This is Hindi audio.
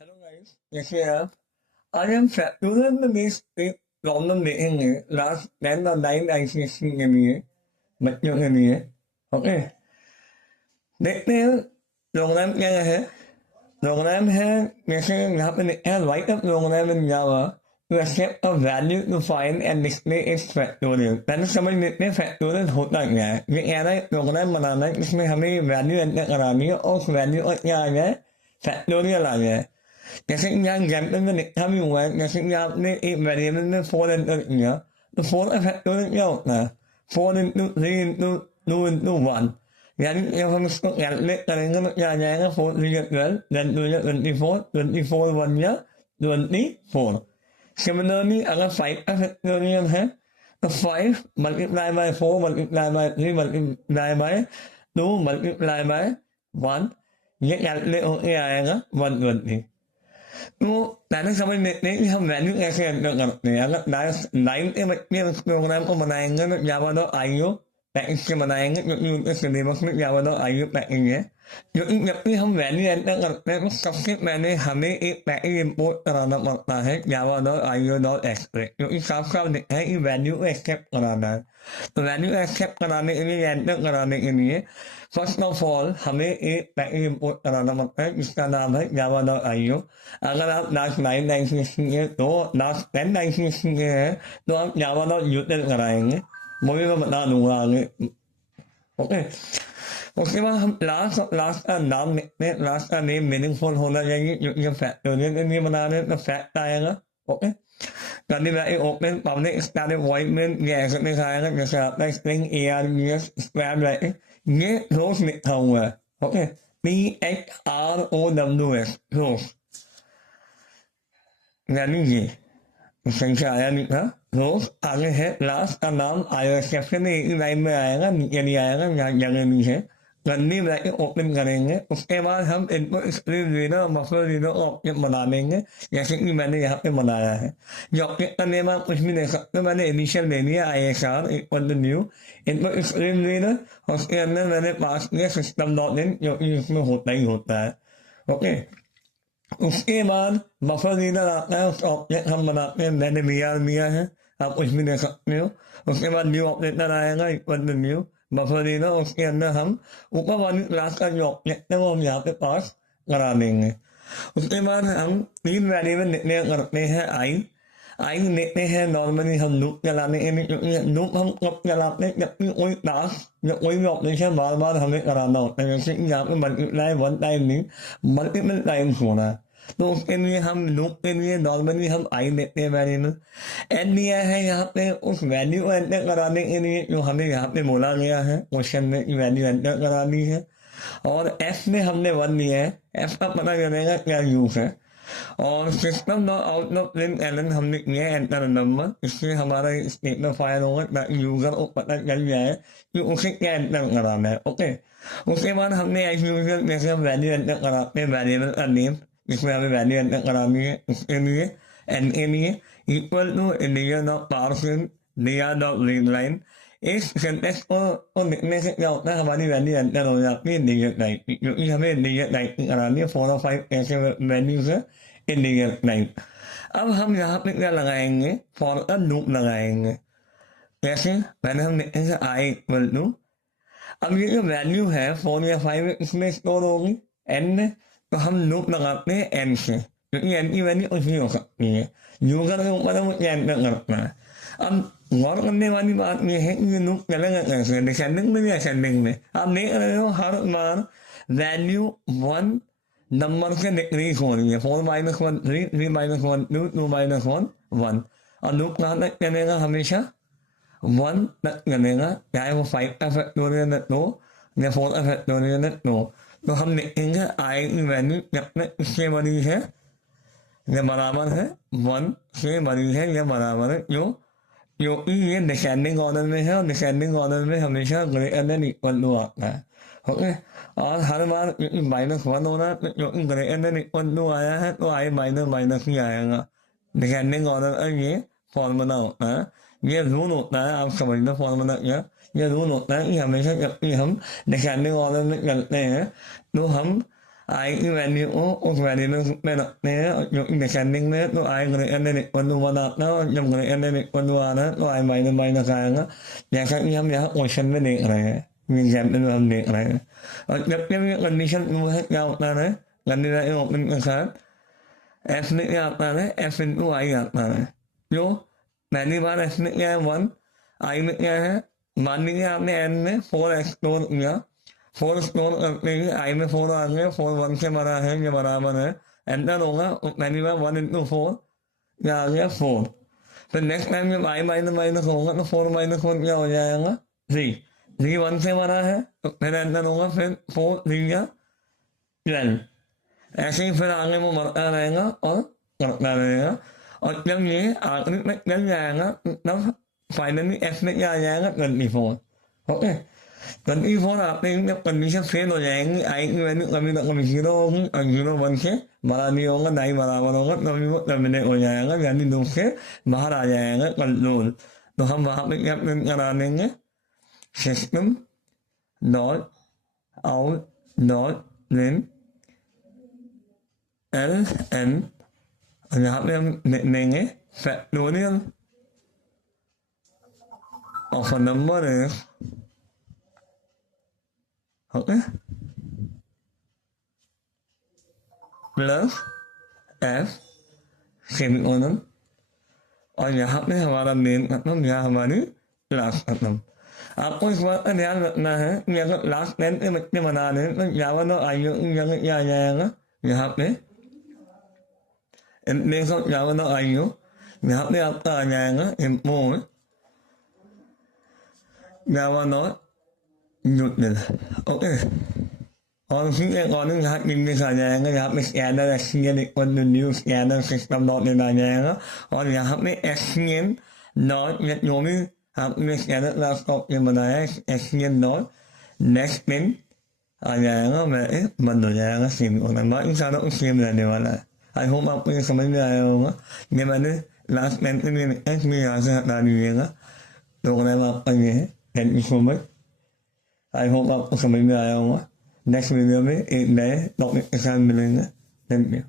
हेलो गाइस, कैसे हैं आप? आज हम फैक्टोरियल में बेस्ड एक प्रॉब्लम देखेंगे क्लास 10 और 9 आईसीएसई के लिए, बच्चों के लिए। ओके, देखते हैं प्रोग्राम क्या है। प्रोग्राम है जैसे यहाँ पे लिखा है write a program in Java to accept a value to find and display its factorial. पहले समझ लेते हैं फैक्टोरियल होता क्या है। ये कह रहा है प्रोग्राम बनाना है जिसमें हमें वैल्यू एंटर करानी है और उस वैल्यू का क्या आ जाए, फैक्टोरियल आ जाए। जैसे कि यहाँ एग्जाम्पल में लिखा भी हुआ है, जैसे कि आपने एक वेरिएबल में 4 एंटर किया तो 4 का फैक्टोरियल क्या होता है? 4 इंटू 3 इंटू 2 इंटू 1। यानी जब हम इसको कैलकुलेट करेंगे तो क्या आ जाएगा? 4 3 या 12, देन 2 या 24, 24 1 या 24। सिमिलरली अगर 5 का फैक्टोरियल है तो 5 multiply by 4 multiply by 3 multiply by 2 multiply by 1, ये कैलकुलेट होके आएगा 120। तो पहले समझ लेते हैं कि हम वैल्यू कैसे एंटर करते हैं। अगर नाइन के बच्चे उस प्रोग्राम को बनाएंगे तो जावा डॉट आईओ पैकेज से बनाएंगे, क्योंकि उनके सिलेबस में जावा डॉट आईओ पैकेज है। क्योंकि जब भी हम वैल्यू एंटर करते हैं तो सबसे पहले हमें एक पैकेज इंपोर्ट कराना पड़ता है, Java dot IO dot express, क्योंकि साफ साफ लिखा है कि वैल्यू को एक्सेप्ट कराना है। तो वैल्यू एक्सेप्ट कराने के लिए, एंटर कराने के लिए फर्स्ट ऑफ ऑल हमें एक पैकेज इंपोर्ट कराना पड़ता है जिसका नाम है जावा डॉट आईओ। अगर आप लास्ट 9 लाइसेंसिंग के तो लास्ट 10 लाइसेंसिंग के हैं तो आप जावा डॉट यूटिल कराएंगे, वो भी मैं बता दूंगा आगे। ओके, उसके बाद हम लास्ट का नाम लिखते हैं। लास्ट का नेम मीनिंगफुल होना चाहिए क्योंकि हम फैक्टोरियल के लिए बना रहे हैं तो फैक्ट आएगा। ओके, कभी मैं ओपन पब्लिक स्टैटिक वॉइड में ये ऐसे लिखा आएगा जैसे आपका स्ट्रिंग ARGS स्क्वायर ब्रैकेट, ये रोज लिखा हुआ है। ओके, PHROWS रोज, यानी ये संख्या आया नहीं था। रोज आगे है, लास्ट का नाम आएगा, सेक्शन में एक ही लाइन में आएगा, नीचे नहीं आएगा, यहाँ जगह नहीं है। करली ब्रैकेट ओपन करेंगे, उसके बाद हम इनको स्क्रीन रीडर और बफर रीडर का ऑब्जेक्ट बना देंगे जैसे कि मैंने यहाँ पे बनाया है। जो ऑब्जेक्ट का नेम आप कुछ भी दे सकते हो, मैंने इनिशियल ले लिया ISR इक्वल टू न्यू, इनको स्क्रीन रीडर और उसके अंदर मैंने पास किया सिस्टम डॉट इन, जो कि इसमें होता ही होता है। ओके, उसके बाद बफर रीडर आता है, उसका ऑब्जेक्ट हम बनाते हैं, मैंने लिया है, आप कुछ भी दे सकते हो। उसके बाद न्यू ऑपरेटर आएगा equal to new buffer reader, उसके अंदर हम ऊपर वाली क्लास का जो ऑब्जेक्ट है वो हम यहाँ पे पास करा देंगे। उसके बाद हम तीन वेरिएबल डिक्लेयर करते हैं। आई लेते हैं नॉर्मली हम लूप चलाने के लिए, क्योंकि लूप हम कब चलाते हैं जबकि कोई टास्क या कोई भी ऑपरेशन बार बार हमें कराना होता है, जैसे कि यहाँ पे मल्टीप्लाई वन टाइम नहीं मल्टीपल टाइम्स होना है। तो उसके लिए हम लूप के लिए नॉर्मली हम आई लेते हैं वेरिएबल। एन दिया है यहाँ पे उस वैल्यू को एंटर कराने के लिए जो हमें यहाँ पे बोला गया है क्वेश्चन में कि वैल्यू एंटर करानी है। और एफ में हमने वन लिया है, एफ का पता चलेगा क्या यूज है। और system dot out dot print L N हमने किया है एंटर नंबर, इससे हमारा स्टेटमेंट फायर होगा ताकि यूजर को पता चल जाए कि उसे क्या एंटर कराना है। ओके, उसके बाद हमने एज यूजर जैसे हम वैल्यू एंटर कराते हैं वेरिएबल का नेम जिसमें हमें वैल्यू एंटर करानी है, उसके लिए एन के लिए equal to India dot parseInt D dot read line. इस सेंटेंस को लिखने से क्या होता है, हमारी वैल्यू एंटर हो जाती है इंडिजर टाइप की, क्योंकि हमें इंडिजर टाइप की करानी है। 4 और 5 ऐसे वैल्यूज है इंडिजर टाइप। अब हम यहाँ पे क्या लगाएंगे, फॉर का लूप लगाएंगे। कैसे? पहले हम लिखेंगे आई इक्वल टू, अब ये जो वैल्यू है 4 या 5 इसमें स्टोर होगी एन में, तो हम लूप लगाते हैं एन से, क्योंकि एन की वैल्यू कुछ भी हो सकती है। यूजर के ऊपर वो क्या एंटर करता है। अब गौर करने वाली बात यह है कि ये लूप चलेगा कैसे, डिसेंडिंग में या असेंडिंग में। आप देख रहे हो हर बार वैल्यू 1 नंबर से डिक्रीज हो रही है। 4 माइनस 1 3, 3 माइनस 1 2, 2 माइनस 1 1। और लूप कहाँ तक चलेगा? हमेशा 1 तक चलेगा, चाहे वो 5 का फैक्टोरियल है तो या 4 का फैक्टोरियल है तो हम लिखेंगे आई की वैल्यू जब तक इससे बड़ी है या बराबर है 1 से बड़ी है या बराबर है, क्योंकि ये डिसेंडिंग ऑर्डर में है और डिसेंडिंग ऑर्डर में हमेशा ग्रेटर देन इक्वल टू आता है। ओके, और हर बार -1 हो रहा है तो क्योंकि ग्रेटर देन इक्वल टू आया है तो आई माइनस माइनस ही आएगा। डिसेंडिंग ऑर्डर का ये फॉर्मूला होता है, ये रूल होता है। आप समझ लो फॉर्मूला क्या, ये रूल होता है कि हमेशा जब भी हम डिसेंडिंग ऑर्डर में चलते हैं तो हम आएगी वैल्यू को उस वैल्यू में रखते हैं और जो डिसेंडिंग में तो आई ग्रेटर देन इक्वल टू 1 आता है और जब ग्रेटर देन इक्वल टू आ रहा है तो आई माइनस माइनस आएगा जैसा कि हम यहाँ क्वेश्चन में देख रहे हैं एग्जाम्पल में हम देख रहे हैं और जब जब ये कंडीशन है क्या होता है कंडीशन ओपन के साथ एफ में क्या आता है एफ इंटू आई आता है जो पहली बार एफ में क्या है 1 आई में क्या है मान लीजिए आपने एन में 4 एक्सप्लोर किया 4 स्टोर करते ही आई में 4 आ गए 4 1 से बड़ा है ये बराबर है एंटर होगा पहली बार 1 इंटू 4 क्या आ गया 4 फिर नेक्स्ट टाइम जब आई माइनस माइनस होगा तो 4 माइनस 4 क्या हो जाएगा 3 1 से बड़ा है तो फिर एंटर होगा फिर 4 3 या 12 ऐसे ही फिर आगे वो बढ़ता रहेगा और करता रहेगा और जब ये आखिरी तक चल जाएगा तब फाइनली एफ में क्या आ जाएगा 24 ओके 24 आते ही जब कंडीशन फेल हो जाएंगी आई की वैल्यू कभी ना कभी 0 होगी और 0 1 से बड़ा नहीं होगा ना ही बराबर होगा तभी वो टर्मिनेट हो जाएगा यानी लूप से बाहर आ जाएगा कंट्रोल तो हम वहाँ पे क्या प्रिंट करा देंगे system dot out dot print L N और यहाँ पे हम देंगे factorial of a number is okay plus F semicolon और यहाँ पे हमारा मेन खत्म यहाँ हमारी क्लास खत्म आपको इस बात का ध्यान रखना है कि अगर लास्ट 10 के बच्चे बना रहे हैं तो जावा और आईओ की जगह क्या आ जाएगा यहाँ पे इंप्लेस ऑफ जावा और आईओ यहाँ पे आपका आ जाएगा इम्पोर्ट जावा और यूटिल ओके और उसी के अकॉर्डिंग यहाँ इंग्लिश आ जाएगा यहाँ पे scanner SCN equal to new scanner system dot in आ जाएगा और यहाँ पे एससीएन डॉट जो भी आपने स्कैनर क्लास का ऑप्शन बनाया है एससीएन डॉट नेक्स्ट पिन आ जाएगा वैसे बंद हो जाएगा सेम होगा बाकी सारा कुछ सेम रहने वाला है आई होप आपको ये समझ में आया होगा ये मैंने लास्ट टेंथ में लिखा है यहाँ से हटा दीजिएगा प्रोग्राम आपका ये है thank you so much I hope आपको समझ में आया होगा नेक्स्ट वीडियो में एक नए टॉपिक के साथ मिलेंगे थैंक यू